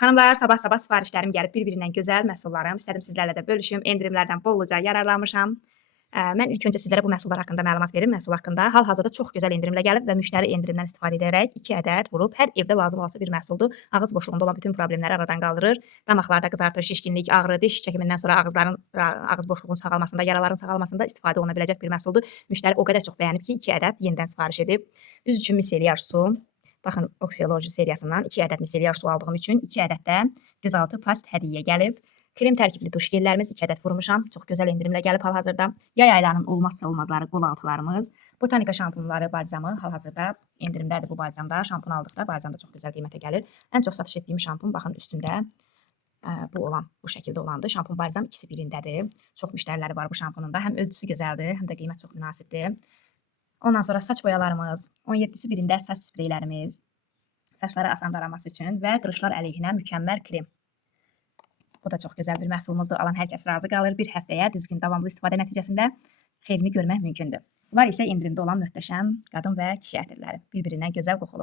Xanımlar, sabah-sabah sifarişlərim gəlib bir-birindən gözəl məhsullarım. İstədim sizlərlə də bölüşüm. Endirimlərdən bolluca yararlanmışam. Mən ilk öncə sizlərə bu məhsullar haqqında məlumat verim. Məhsul haqqında hal-hazırda çox gözəl endirimlə gəlib və müştəri endirimdən istifadə edərək 2 ədəd vurub hər evdə lazım olası bir məhsuldur. Ağız boşluğunda olan bütün problemləri aradan qaldırır. Damaqlarda qızartır, şişkinlik, ağrı, diş çəkimindən sonra ağız boşluğunun sağalmasında, yaraların sağalmasında istifadə oluna biləcək bir məhsuldur. Müştəri o qədər çox bəyənib ki, 2 ədəd yenidən sifariş edib. Düz üçün micellar su. Baxın, Oxyology seriyasından 2 ədəd micellar su aldığım üçün 2 ədəd də gözaltı past hədiyyə gəlib. Krem tərkibli duş gellərimiz 2 ədəd vurmuşam. Çox gözəl endirimlə gəlib hal-hazırda. Yay aylarının olmazsa olmazları qol altılarımız. Botanika şampunları, balzamı hal-hazırda endirimdədir bu balzamda. Şampun aldıqda balzam da çox gözəl qiymətə gəlir. Ən çox satış etdiyim şampun baxın üstündə bu şəkildə olandır. Şampun balzam ikisi birindədir. Çox müştəriləri var bu şampunun da. Həm ölçüsü gözəldir, həm də qiymət çox münasibdir. Ondan sonra saç boyalarımız, 17-si birində saç spreylərimiz, saçları asan daraması üçün və qırışlar əleyhinə mükəmməl krem. Bu da çox gözəl bir məhsulumuzdur. Alan hər kəs razı qalır. Bir həftəyə düzgün davamlı istifadə nəticəsində xeyrini görmək mümkündür. Var isə endirimdə olan möhtəşəm qadın və kişi ətirləri. Bir-birindən gözəl qoxulu.